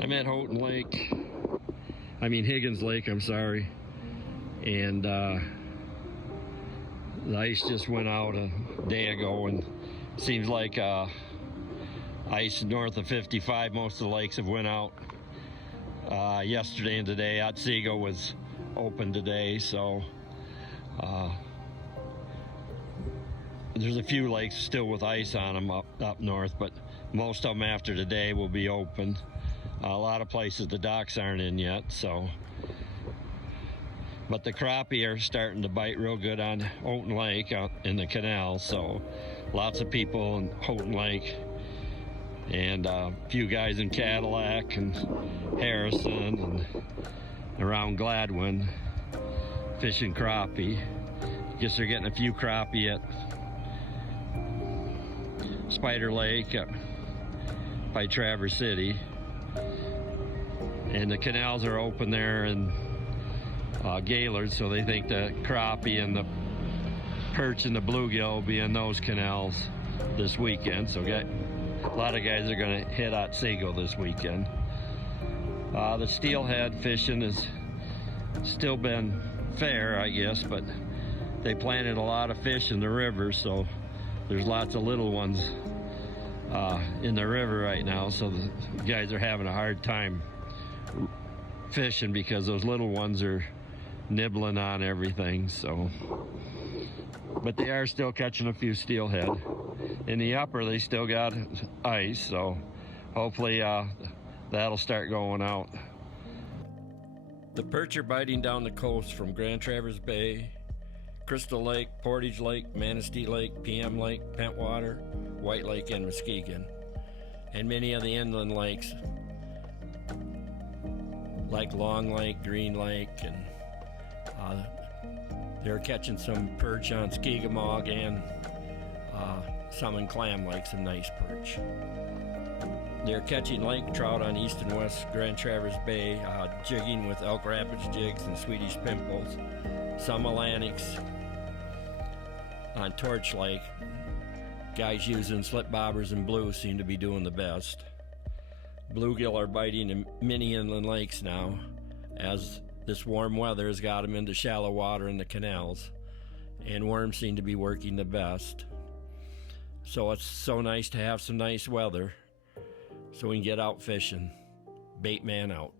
I'm at Higgins Lake, I'm sorry. And the ice just went out a day ago, and seems like ice north of 55, most of the lakes have went out yesterday and today. Otsego was open today, so there's a few lakes still with ice on them up north, but most of them after today will be open. A lot of places the docks aren't in yet, so. But the crappie are starting to bite real good on Houghton Lake out in the canal, so lots of people in Houghton Lake, and a few guys in Cadillac and Harrison and around Gladwin fishing crappie. Guess they're getting a few crappie at Spider Lake by Traverse City, and the canals are open there in Gaylord, so they think the crappie and the perch and the bluegill will be in those canals this weekend. So a lot of guys are going to hit Otsego this weekend. The steelhead fishing has still been fair, I guess, but they planted a lot of fish in the river, so there's lots of little ones in the river right now, so the guys are having a hard time fishing because those little ones are nibbling on everything. So, but they are still catching a few steelhead. In the upper, they still got ice, so hopefully that'll start going out. The perch are biting down the coast from Grand Traverse Bay, Crystal Lake, Portage Lake, Manistee Lake, PM Lake, Pentwater, White Lake, and Muskegon, and many of the inland lakes like Long Lake, Green Lake, and they're catching some perch on Skeegamog and some in Clam Lake, some nice perch. They're catching lake trout on east and west Grand Traverse Bay, jigging with Elk Rapids jigs and Swedish pimples, some Atlantics on Torch Lake. Guys using slip bobbers and blue seem to be doing the best. Bluegill are biting in many inland lakes now, as this warm weather has got them into shallow water in the canals, and worms seem to be working the best. So it's so nice to have some nice weather so we can get out fishing. Baitman out.